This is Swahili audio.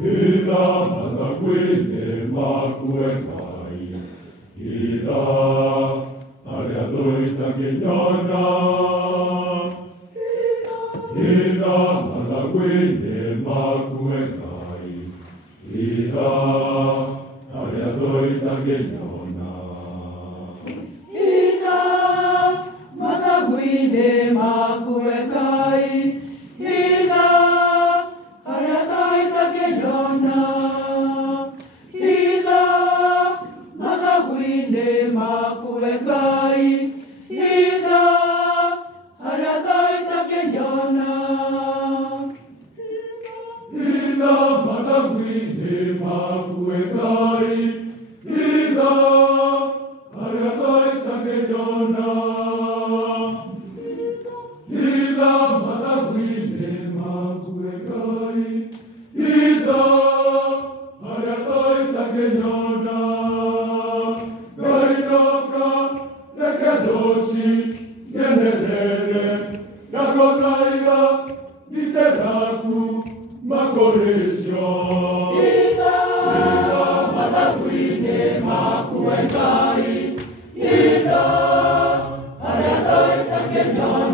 Ida mataguine makuengai, Ida arealoita kenyana. Ida mataguine makuengai, Ida arealoita kenyana. Ida mataguine makuengai, Ida arealoita kenyana. Ida mataguine makuengai, Ida arealoita kenyana. Ida mataguine makuengai, Ida arealoita kenyana. Ida mataguine makuengai, Ida arealoita kenyana. Gainoka nekadosi generere nakotaiga giteraku makoresio. Ida mataguine makuengai, Ida arealoita kenyana.